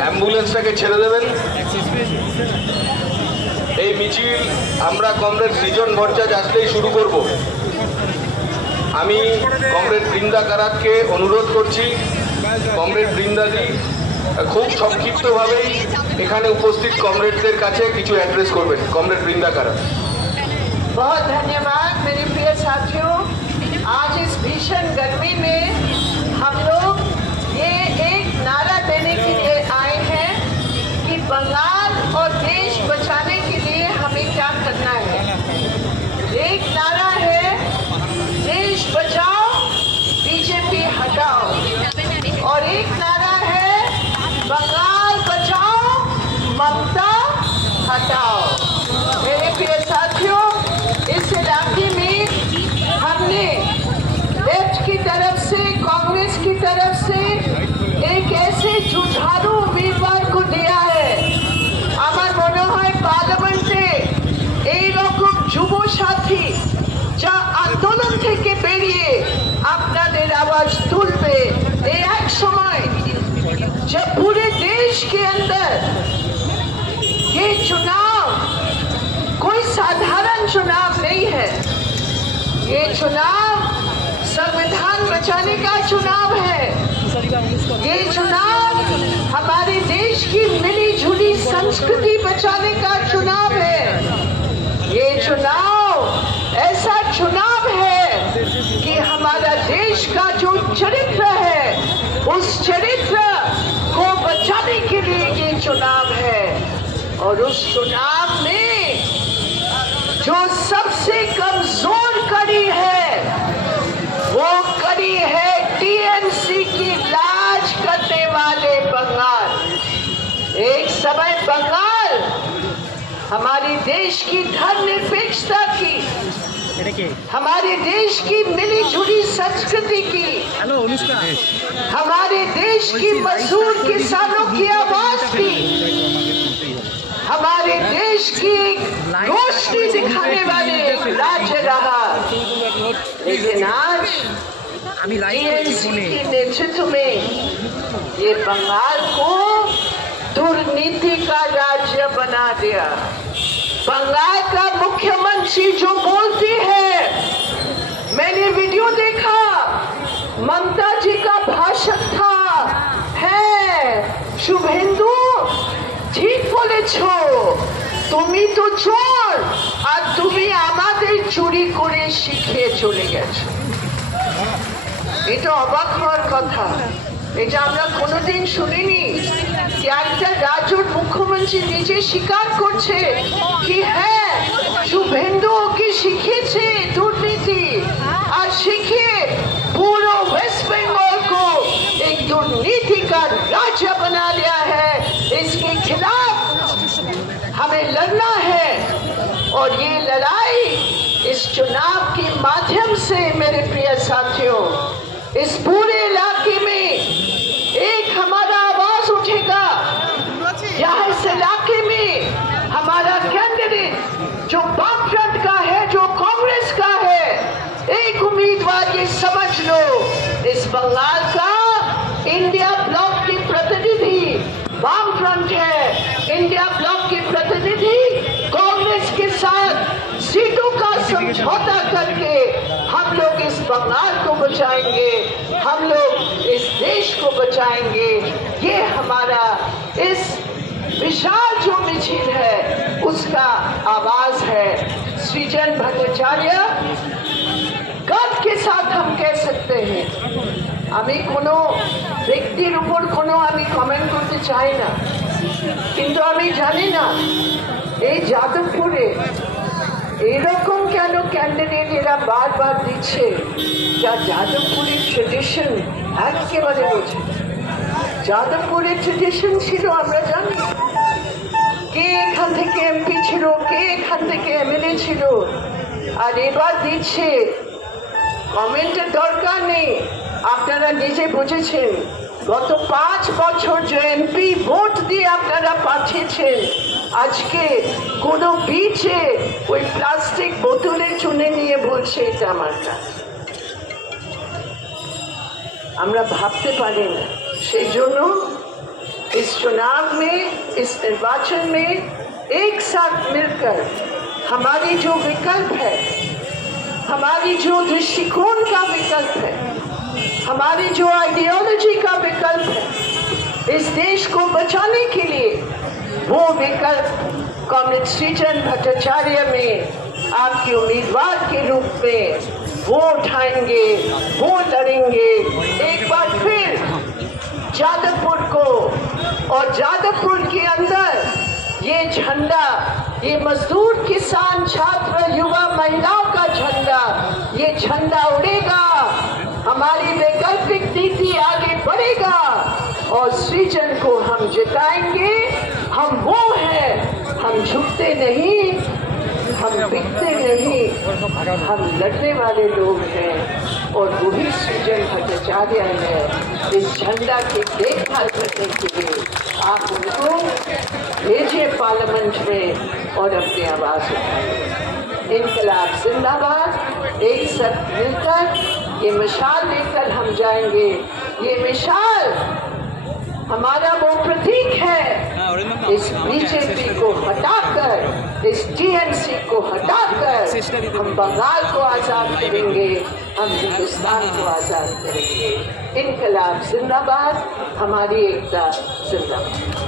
অ্যাম্বুলেন্সটাকে ছেড়ে দেবেন। এই মিছিল আমরা কমরেড সৃজন ভট্টাচার্য আসলেই শুরু করব। আমি কমরেড বৃন্দা কারাতকে অনুরোধ করছি, কমরেড বৃন্দাদি খুব সংক্ষিপ্তভাবেই এখানে উপস্থিত কমরেডদের কাছে কিছু অ্যাড্রেস করবেন। কমরেড বৃন্দা কারাত। बहुत धन्यवाद मेरे प्रिय साथियों। आज इस भीषण गर्मी में हम लोग ये एक नारा देने के लिए आए हैं कि बंगाल और देश बचाने के लिए हमें क्या करना है। एक नारा है देश बचाओ बीजेपी हटाओ, और एक नारा है बंगाल बचाओ ममता हटाओ। मेरे प्रिय साथियों, इस इलाके में हमने लेफ्ट की तरफ से, कांग्रेस की तरफ से एक ऐसे जुझारू उम्मीदवार को दिया है। আমার মনে হয় পার্লামেন্টে এই রকম যুব সাথী যা আন্দোলন থেকে বেরিয়ে আপনাদের আওয়াজ তুলবে, এই এক সময় जब पूरे देश के अंदर ये चुनाव कोई साधारण चुनाव नहीं है, ये चुनाव संविधान बचाने का चुनाव है। ये चुनाव हमारे देश की मिली जुली संस्कृति बचाने का चुनाव है। ये चुनाव ऐसा चुनाव है कि हमारा देश का जो चरित्र है उस चरित्र को बचाने के लिए ये चुनाव है। और उस चुनाव में जो सबसे कमजोर कड़ी है वो कड़ी है टीएमसी की लाज करने वाले बंगाल। एक समय बंगाल हमारे देश की धर्मनिरपेक्षता की, हमारे देश की मिली जुली संस्कृति की, हमारे देश की मजदूर किसानों की आवाज की, हमारे देश की रोशनी दिखाने वाले राज्य रहा। लेकिन आज टीएमसी के नेतृत्व में ये बंगाल को दुर्नीति का राज्य बना दिया। बंगाल का मुख्यमंत्री जो बोलती है, मैंने वीडियो देखा, ममता जी का भाषण था, है शुभेंदु ঠিক বলেছো, তুমি তো চোর আর তুমি আমাদের চুরি করে শিখিয়ে চলে গেছো। এটা অবাক হওয়ার কথা, এটা আমরা কোনোদিন শুনিনি যে একটা রাজ্যের মুখ্যমন্ত্রী নিজে স্বীকার করছে কি হ্যাঁ শুভেন্দু ওকে শিখিয়েছে দুর্নীতি, আর শিখিয়ে পুরো वेस्ट बंगाल को एक दुर्नीति का राज्य बना दिया है। इसके खिलाफ हमें लड़ना है, और ये लड़ाई इस चुनाव के माध्यम से मेरे प्रिय साथियों इस पूरे इलाके में एक हमारा आवाज उठेगा। यहाँ इस इलाके में हमारा कैंडिडेट जो वामफ्रंट का है, जो कांग्रेस का है, एक उम्मीदवार ये समझ लो, इस बंगाल का इंडिया ब्लॉक के प्रतिनिधि वामफ्रंट है, इंडिया ब्लॉक के प्रतिनिधि कांग्रेस के साथ सीटों का समझौता करके हम लोग इस बंगाल को बचाएंगे, हम लोग इस देश को बचाएंगे। ये हमारा इस विशाल जो मिছিল है उसका आवाज है। सृजन भट्टाचार्य गर्व के साथ हम कह सकते हैं, আমি কোনো ব্যক্তির উপর কোনো আমি কমেন্ট করতে চাই না, কিন্তু আমি জানি না এই যাদবপুরে এইরকম কেন ক্যান্ডিডেট এরা বারবার দিচ্ছে যা যাদবপুরের ট্রেডিশন একেবারে বোঝে। যাদবপুরের ট্রেডিশন ছিল আমরা জানি, কে এখান থেকে এমপি ছিল, কে এখান থেকে এমএলএ ছিল, আর এবার দিচ্ছে। কমেন্টের দরকার নেই, আপনারা নিজে বুঝেছেন। গত 5 বছর যে এমপি ভোট দিয়ে আপনারা পাঠিয়েছেন, আজকে কোনো বিচে ওই প্লাস্টিক বোতলে চুনে নিয়ে বলছে এটা আমার কাজ। আমরা ভাবতে পারি না, সেই জন্য इस चुनाव में, इस निर्वाचन में एक साथ मिलकर हमारी जो विकल्प है, हमारी जो दृष्टिकोण का विकल्प है, हमारी जो आइडियोलॉजी का विकल्प है, इस देश को बचाने के लिए वो विकल्प कॉमरेड श्रीचंद भट्टाचार्य में आपके उम्मीदवार के रूप में वो उठाएंगे, वो लड़ेंगे। एक बार फिर जादवपुर को और जादवपुर के अंदर ये झंडा, ये मजदूर, किसान, छात्र, युवा, महिलाओं का झंडा, ये झंडा उड़ेगा। हमारी वैकल्पिक नीति आगे बढ़ेगा और सृजन को हम जिताएंगे। हम वो हैं, हम झुकते नहीं, हम बिकते नहीं, हम लड़ने वाले लोग हैं। और वही सृजन भट्टाचार्य है। इस झंडा की देखभाल करने के लिए आप उनको भेजिए पार्लियामेंट में और अपनी आवाज उठाइए। इनकलाब जिंदाबाद। एक साथ मिलकर ये मिसाल लेकर हम जाएंगे। ये मिसाल हमारा वो प्रतीक है। इस बीजेपी को हटाकर, इस टीएमसी को हटाकर हम बंगाल को आजाद करेंगे, हम हिंदुस्तान को आजाद करेंगे। इनकलाब जिंदाबाद, हमारी एकता जिंदाबाद।